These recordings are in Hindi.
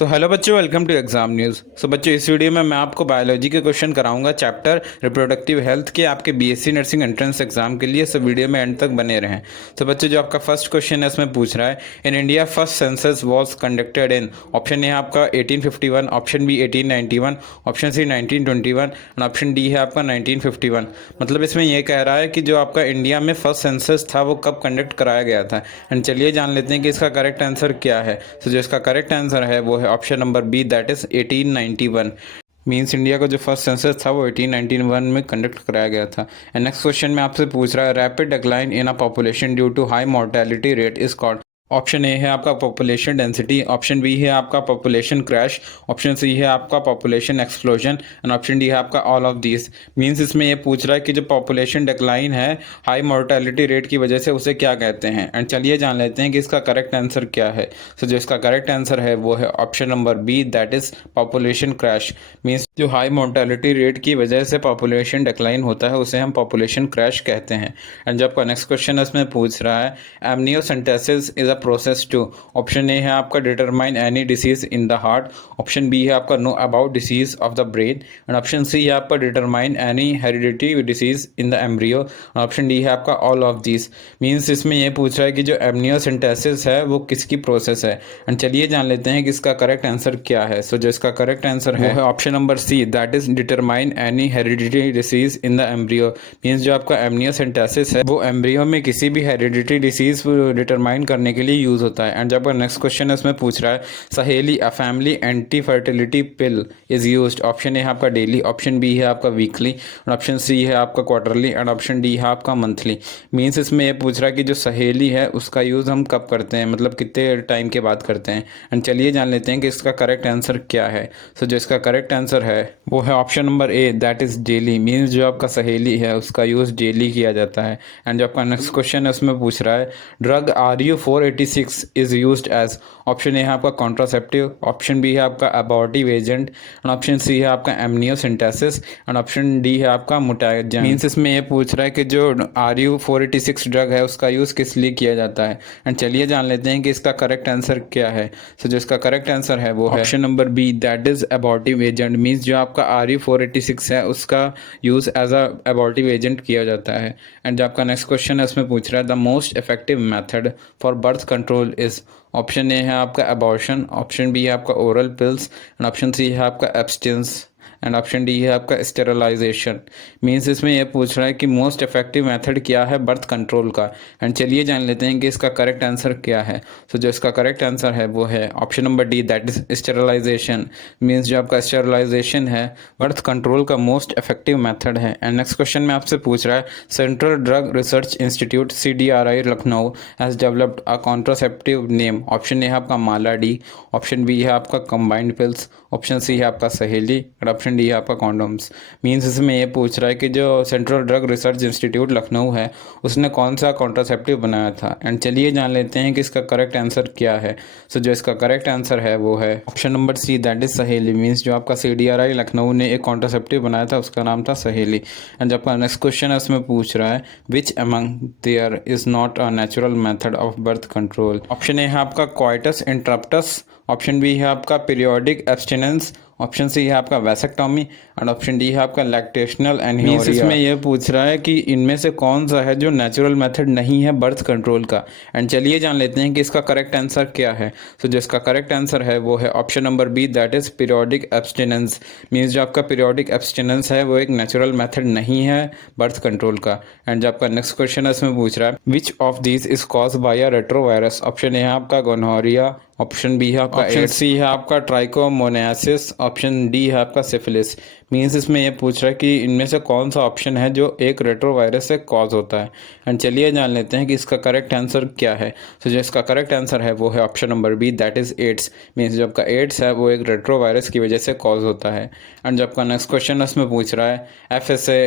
सो हेलो बच्चों, वेलकम टू एग्जाम न्यूज़। सो बच्चों, इस वीडियो में मैं आपको बायोलॉजी के क्वेश्चन कराऊंगा चैप्टर रिप्रोडक्टिव हेल्थ के आपके बीएससी नर्सिंग एंट्रेंस एग्जाम के लिए। सो वीडियो में एंड तक बने रहें। तो बच्चों, जो आपका फर्स्ट क्वेश्चन है इसमें पूछ रहा है, in India first census was conducted in. Option A है आपका 1851, option B 1891, option C 1921 and option D है आपका 1951। मतलब इसमें यह कह रहा है कि जो आपका इंडिया में फर्स्ट सेंसस था वो कब कंडक्ट कराया गया था। एंड चलिए जान लेते हैं कि इसका करेक्ट आंसर क्या है। सो जो इसका करेक्ट आंसर है वो है option number B, that is 1891। Means India का जो फर्स्ट सेंसस था वो 1891 में कंडक्ट कराया गया था। एंड नेक्स्ट क्वेश्चन में आपसे पूछ रहा है, rapid decline in a population due to high mortality rate is called. Option A है आपका पॉपुलेशन डेंसिटी, ऑप्शन बी है आपका पॉपुलेशन क्रैश, ऑप्शन सी है आपका population explosion and option D है आपका ऑल ऑफ दिस। मीन्स इसमें ये पूछ रहा है कि जो पॉपुलेशन डिक्लाइन है हाई मोर्टेलिटी रेट की वजह से उसे क्या कहते हैं। एंड चलिए जान लेते हैं कि इसका करेक्ट आंसर क्या है। सो जो इसका करेक्ट आंसर है वो है option number B, that is population crash. Means जो हाई मोर्टेलिटी रेट की वजह से पॉपुलेशन डिक्लाइन होता है उसे हम पॉपुलेशन क्रैश कहते हैं। एंड जब आपका नेक्स्ट क्वेश्चन इसमें पूछ रहा है, amniocentesis is process to. Option A है आपका determine any disease in the heart, option B है आपका know about disease of the brain and option C है आपका determine any heredity disease in the embryo, option D है आपका ऑल ऑफ दिस। मीन्स इसमें यह पूछ रहा है कि जो एमनियोसेंटेसिस है वो किसकी प्रोसेस है। एंड चलिए जान लेते हैं कि इसका करेक्ट आंसर क्या है। सो जो इसका करेक्ट आंसर है option number C, that is determine any heredity disease in the embryo. Means जो आपका एमनियोसेंटेसिस है वो एम्ब्रियो में किसी भी हेरिडिटी डिसीज डिटरमाइन करने के लिए यूज होता है। एंड जब नेक्स्ट क्वेश्चन इसमें पूछ रहा है, सहेली a family anti fertility pill is used. Option A है आपका डेली, ऑप्शन बी है आपका वीकली और ऑप्शन सी है आपका क्वार्टरली एंड ऑप्शन डी है आपका मंथली। मीन्स इसमें ये पूछ रहा है कि जो सहेली है उसका यूज़ हम कब करते हैं, मतलब कितने टाइम के बाद करते हैं। एंड चलिए जान लेते हैं कि इसका करेक्ट आंसर क्या है। सो जो इसका करेक्ट आंसर है वो है option number A, that is daily. Means जो आपका सहेली है उसका यूज़ डेली किया जाता है। एंड जो आपका नेक्स्ट क्वेश्चन है उसमें पूछ रहा है, drug RU486 is used as. Option A है आपका कॉन्ट्रासेप्टिव, ऑप्शन बी है आपका abortive agent and option C है आपका एमनियोसेंटेसिस एंड ऑप्शन डी है आपका मुटाजन। मीन्स इसमें ये पूछ रहा है कि जो RU486 ड्रग है उसका यूज़ किस लिए किया जाता है। एंड चलिए जान लेते हैं कि इसका करेक्ट आंसर क्या है। सो जो इसका करेक्ट आंसर है वो है option number B, that is abortive agent. Means जो आपका RU486 है उसका use as a abortive agent किया जाता है। एंड जो आपका नेक्स्ट क्वेश्चन है उसमें पूछ रहा है, the most effective method for birth control is. Option A है आपका अबॉर्शन, ऑप्शन बी है आपका oral pills and option C है आपका एब्सटेंस एंड ऑप्शन डी है आपका स्टेरलाइजेशन। मीन्स इसमें यह पूछ रहा है कि मोस्ट इफेक्टिव मेथड क्या है बर्थ कंट्रोल का। एंड चलिए जान लेते हैं कि इसका करेक्ट आंसर क्या है। सो जो इसका करेक्ट आंसर है वो है option number D, that is sterilisation. Means जो आपका स्टेरलाइजेशन है बर्थ कंट्रोल का मोस्ट इफेक्टिव मेथड है। एंड नेक्स्ट क्वेश्चन में आपसे पूछ रहा है, central drug research institute CDRI Lucknow has developed a contraceptive name. Option A है आपका माला डी, ऑप्शन बी है आपका कंबाइंड पिल्स, ऑप्शन सी है आपका सहेली और ऑप्शन डी है आपका कॉन्डोम्स। मीन्स इसमें ये पूछ रहा है कि जो central drug research institute Lucknow है उसने कौन सा कॉन्ट्रासेप्टिव बनाया था। एंड चलिए जान लेते हैं कि इसका करेक्ट आंसर क्या है। सो जो इसका करेक्ट आंसर है वो है option number C, that is Saheli. Means जो आपका CDRI लखनऊ ने एक कॉन्ट्रासेप्टिव बनाया था उसका नाम था सहेली। एंड जब आपका नेक्स्ट क्वेश्चन है उसमें पूछ रहा है, which among there is not a natural method of birth control. Option A है आपका क्वाइटस इंटरप्टस, ऑप्शन बी है आपका पीरियोडिक एब्सटिनेंस, ऑप्शन सी है आपका वैसेक्टॉमी एंड ऑप्शन डी है आपका लैक्टेशनल एनह्योरिया। इसमें यह पूछ रहा है कि इनमें से कौन सा है जो नेचुरल मेथड नहीं है बर्थ कंट्रोल का। एंड चलिए जान लेते हैं कि इसका करेक्ट आंसर क्या है। सो जो इसका करेक्ट आंसर है वो है option number B, that is periodic abstinence. Means जो आपका पीरियोडिक एब्सटिनेंस है वो एक नेचुरल मेथड नहीं है बर्थ कंट्रोल का। एंड जो आपका नेक्स्ट क्वेश्चन है इसमें पूछ रहा है, which of these is cause by a retrovirus. Option A है आपका गोनोरिया, ऑप्शन बी है आपका एड्स, सी है आपका ट्राइकोमोनासिस, ऑप्शन डी है आपका सिफिलिस। मीन्स इसमें यह पूछ रहा है कि इनमें से कौन सा ऑप्शन है जो एक रेट्रोवायरस से कॉज होता है। एंड चलिए जान लेते हैं कि इसका करेक्ट आंसर क्या है। तो जो इसका करेक्ट आंसर है वो है option number B, that is AIDS. Means जो आपका एड्स है वो एक रेट्रोवायरस की वजह से कॉज होता है। एंड जो आपका नेक्स्ट क्वेश्चन उसमें पूछ रहा है, FSA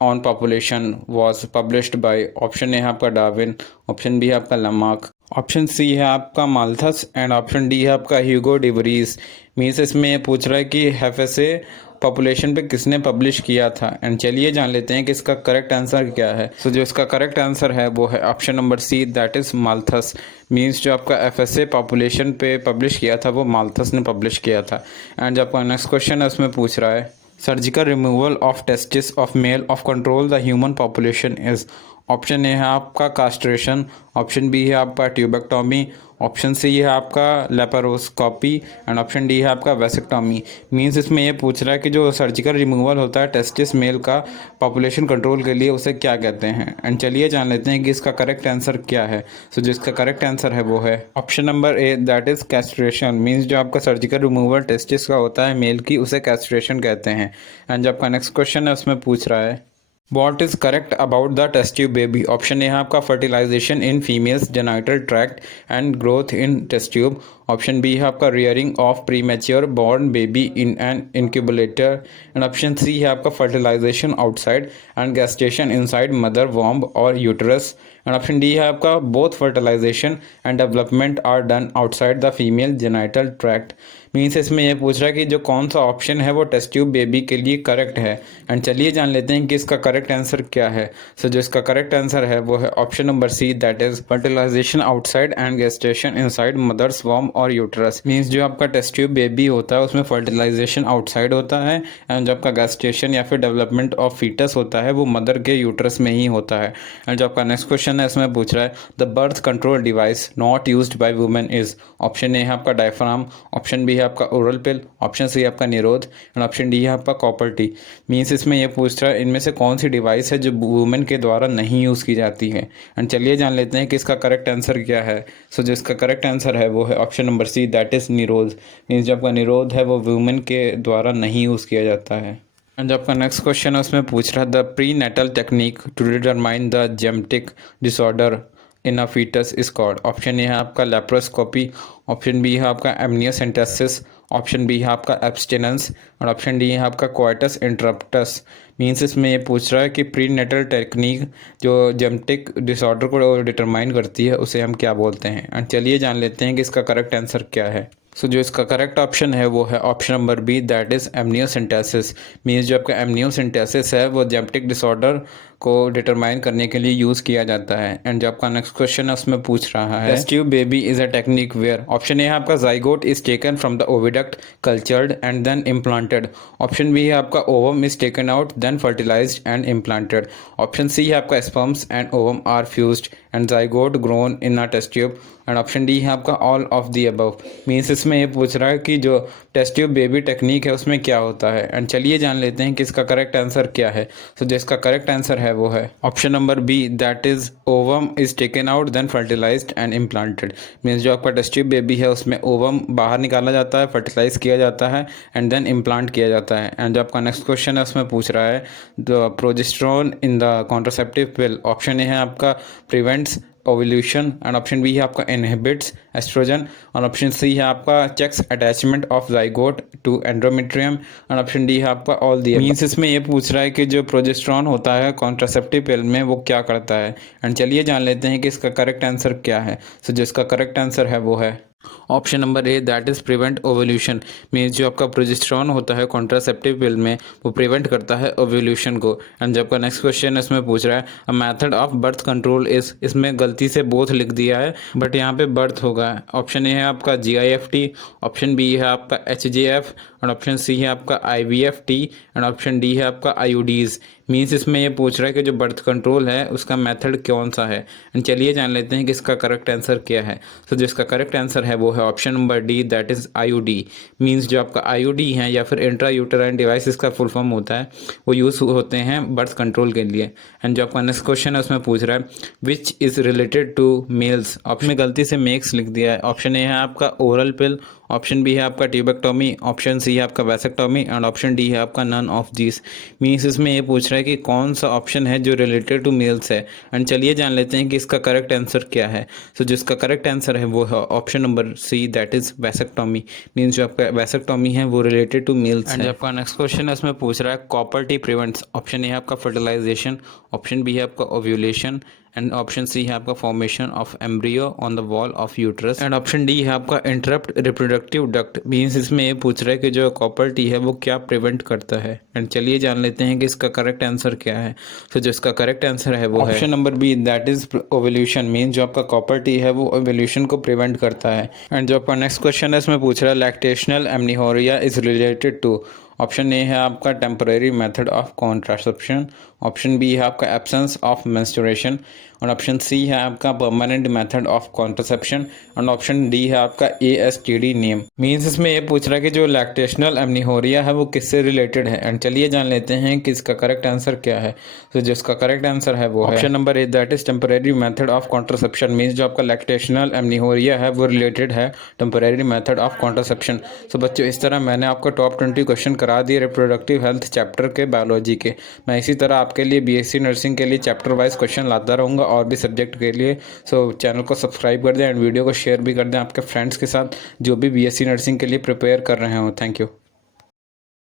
on population was published by, option A है आपका डार्विन, ऑप्शन बी है आपका लमार्क, ऑप्शन सी है आपका माल्थस एंड ऑप्शन डी है आपका ह्यूगो डिवरीज। मीन्स इसमें ये पूछ रहा है कि एफएसए पॉपुलेशन पे किसने पब्लिश किया था। एंड चलिए जान लेते हैं कि इसका करेक्ट आंसर क्या है। सो जो इसका करेक्ट आंसर है वो है option number C, that is Malthus. Means जो आपका एफएसए पॉपुलेशन पे पब्लिश किया था वो माल्थस ने पब्लिश किया था। एंड जो आपका नेक्स्ट क्वेश्चन है उसमें पूछ रहा है surgical removal of testis of male of control the human population is. Option A है आपका कास्ट्रेशन, ऑप्शन बी है आपका ट्यूबेक्टोमी, ऑप्शन सी है आपका लेपारोस्कोपी एंड ऑप्शन डी है आपका वेसेक्टोमी। मीन्स इसमें ये पूछ रहा है कि जो सर्जिकल रिमूवल होता है टेस्टिस मेल का पॉपुलेशन कंट्रोल के लिए उसे क्या कहते हैं। एंड चलिए जान लेते हैं कि इसका करेक्ट आंसर क्या है। सो जिसका करेक्ट आंसर है वो है option number A, that is castration. Means जो आपका सर्जिकल रिमूवल टेस्टिस का होता है मेल की उसे कैस्ट्रेशन कहते हैं। एंड जो आपका नेक्स्ट क्वेश्चन है उसमें पूछ रहा है What is correct about the test tube baby? Option A है आपका fertilisation in females genital tract and growth in test tube, option B है आपका rearing of premature born baby in an incubator and option C है आपका fertilisation outside and gestation inside mother womb और यूटरस एंड ऑप्शन डी है आपका both fertilisation and development are done outside the female genital tract. Means इसमें यह पूछ रहा है कि जो कौन सा ऑप्शन है वो टेस्ट ट्यूब बेबी के लिए करेक्ट है। एंड चलिए जान लेते हैं कि इसका करेक्ट आंसर क्या है। सो जो इसका करेक्ट आंसर है वो है option number C, that is fertilisation outside and gestation inside mother's womb और यूटरस। मीन्स जो आपका टेस्ट ट्यूब बेबी होता है उसमें फर्टिलाइजेशन आउटसाइड होता है एंड जो आपका गेस्टेशन या फिर डेवलपमेंट ऑफ फीटस होता है वो मदर के यूटरस में ही होता है। एंड जो आपका नेक्स्ट क्वेश्चन है इसमें पूछ रहा है the birth control device not used by women is. Option A है आपका डायफ्राम, ऑप्शन बी है आपका ओरल पिल, ऑप्शन सी आपका निरोध एंड ऑप्शन डी है आपका कॉपर टी। मीन्स इसमें यह पूछ रहा है इनमें से कौन सी डिवाइस है जो वुमेन के द्वारा नहीं यूज़ की जाती है। एंड चलिए जान लेते हैं कि इसका करेक्ट आंसर क्या है। सो जो इसका करेक्ट आंसर है वो है option number C, that is Nirodh. Means जो आपका निरोध है वो वुमेन के द्वारा नहीं यूज़ किया जाता है। एंड जो आपका नेक्स्ट क्वेश्चन है उसमें पूछ रहा है the prenatal technique to determine the genetic disorder in a foetus is called. Option A है आपका लेप्रोस्कोपी, ऑप्शन बी है आपका एमनियोसेंटेसिस, ऑप्शन बी है आपका एब्सटिनेंस और ऑप्शन डी है आपका क्वाइटस इंटरप्टस। मीन्स इसमें ये पूछ रहा है कि प्री नेटल टेक्निक जो जेनेटिक डिसऑर्डर को डिटरमाइन करती है उसे हम क्या बोलते हैं। एंड चलिए जान लेते हैं कि इसका करेक्ट आंसर क्या है। सो जो इसका करेक्ट ऑप्शन है वो है option number B, that is amniocentesis. Means जो आपका एमनियोसेंटेसिस है वो जेनेटिक डिसऑर्डर को डिटरमाइन करने के लिए यूज़ किया जाता है। एंड जो आपका नेक्स्ट क्वेश्चन है उसमें पूछ रहा है test tube baby is a technique where. Option A है आपका zygote is taken from the oviduct cultured and then implanted, option B है आपका ovum is taken out then fertilised and implanted, option C है आपका sperms and ovum are fused and zygote grown in a test tube and option D है आपका all of the above. Means इसमें ये पूछ रहा है कि जो टेस्ट ट्यूब बेबी टेक्निक है उसमें क्या होता है। एंड चलिए जान लेते हैं कि इसका करेक्ट आंसर क्या है। सो जिसका करेक्ट आंसर है वो है option number B, that is ovum is taken out then fertilised and implanted. Means जो आपका टेस्ट ट्यूब बेबी है उसमें ओवम बाहर निकाला जाता है, फर्टिलाइज किया जाता है एंड देन इम्प्लांट किया जाता है। एंड जो आपका नेक्स्ट क्वेश्चन है उसमें पूछ रहा है the progesterone in the contraceptive pill. Option A है आपका prevents ovulation and option B है आपका इनहिबिट्स एस्ट्रोजन और ऑप्शन सी है आपका checks attachment of zygote to endometrium and option D है आपका ऑल दी। मीन्स इसमें ये पूछ रहा है कि जो प्रोजेस्टेरोन होता है कॉन्ट्रासेप्टिव पिल में वो क्या करता है। एंड चलिए जान लेते हैं कि इसका करेक्ट आंसर क्या है। सो जिसका करेक्ट आंसर है वो है option number A, that is prevent ovulation. Means जो आपका प्रोजेस्टेरोन होता है कॉन्ट्रासेप्टिव पिल में वो प्रिवेंट करता है ओवल्यूशन को। एंड जब आपका नेक्स्ट क्वेश्चन इसमें पूछ रहा है a method of birth control is, इसमें गलती से बोथ लिख दिया है बट यहाँ पे बर्थ होगा। ऑप्शन ए है आपका GIFT, ऑप्शन बी है आपका HJF और ऑप्शन सी है आपका IVFT एंड ऑप्शन डी है आपका IUDs। मीन्स इसमें ये पूछ रहा है कि जो बर्थ कंट्रोल है उसका मेथड कौन सा है। एंड चलिए जान लेते हैं कि इसका करेक्ट आंसर क्या है। तो जिसका करेक्ट आंसर है वो है option number D, that is IUD। Means जो आपका IUD है या फिर इंट्रा यूटेराइन डिवाइस इसका फुल फॉर्म होता है वो यूज़ होते हैं बर्थ कंट्रोल के लिए। एंड जो आपका नेक्स्ट क्वेश्चन है उसमें पूछ रहा है which is related to males. Option में गलती से मेक्स लिख दिया है। ऑप्शन ए है आपका ओरल पिल, ऑप्शन बी है आपका ट्यूबेक्टोमी, ऑप्शन सी है आपका वैसेक्टोमी एंड ऑप्शन डी है आपका नन ऑफ दिस। मीन्स इसमें ये पूछ रहा है रहा है कि कौन सा ऑप्शन है जो रिलेटेड टू मेल्स है। एंड चलिए जान लेते हैं कि इसका करेक्ट आंसर क्या है। सो जिसका करेक्ट आंसर है वो है option number C, that is vasectomy. Means जो आपका वैसेक्टोमी है वो रिलेटेड टू मेल्स है। एंड आपका नेक्स्ट क्वेश्चन है इसमें पूछ रहा है copper T prevents. Option A है आपका फर्टिलाइजेशन, ऑप्शन बी है आपका ओव्यूलेशन, एंड ऑप्शन सी है आपका formation of embryo on the wall of uterus, and option D है आपका इंटरप्ट रिप्रोडक्टिव डक्ट। मीन्स इसमें ये पूछ रहा है कि जो कॉपर टी है वो क्या प्रिवेंट करता है। एंड चलिए जान लेते हैं कि इसका करेक्ट आंसर क्या है। तो जो इसका करेक्ट आंसर है वो है option number B, that is ovulation. Means जो आपका कॉपर टी है वो ओवल्यूशन को प्रिवेंट करता है। एंड जो आपका नेक्स्ट क्वेश्चन है इसमें पूछ रहा है lactational amenorrhea is related to. Option A है आपका temporary method of contraception, option B है आपका एब्सेंस ऑफ मेंस्ट्रुएशन, और ऑप्शन सी है आपका परमानेंट मेथड ऑफ कॉन्ट्रासेप्शन, और ऑप्शन डी है आपका ASTD नेम। मीन्स इसमें ये पूछ रहा है कि जो लैक्टेशनल एमनीहोरिया है वो किससे रिलेटेड है। एंड चलिए जान लेते हैं कि इसका करेक्ट आंसर क्या है। तो जिसका करेक्ट आंसर है वो है option number A, that is temporary method of contraception. Means जो आपका लैक्टेशनल एमनीहोरिया है वो रिलेटेड है टेम्परेरी मेथड ऑफ कॉन्ट्रासेप्शन। सो बच्चों इस तरह मैंने आपको टॉप 20 क्वेश्चन करा दिए रिप्रोडक्टिव हेल्थ चैप्टर के बायोलॉजी के। मैं इसी तरह आपके लिए BSc नर्सिंग के लिए चैप्टर वाइज क्वेश्चन लाता रहूँगा और भी सब्जेक्ट के लिए। सो चैनल को सब्सक्राइब कर दें एंड वीडियो को शेयर भी कर दें आपके फ्रेंड्स के साथ जो भी BSc नर्सिंग के लिए प्रिपेयर कर रहे हो। Thank you.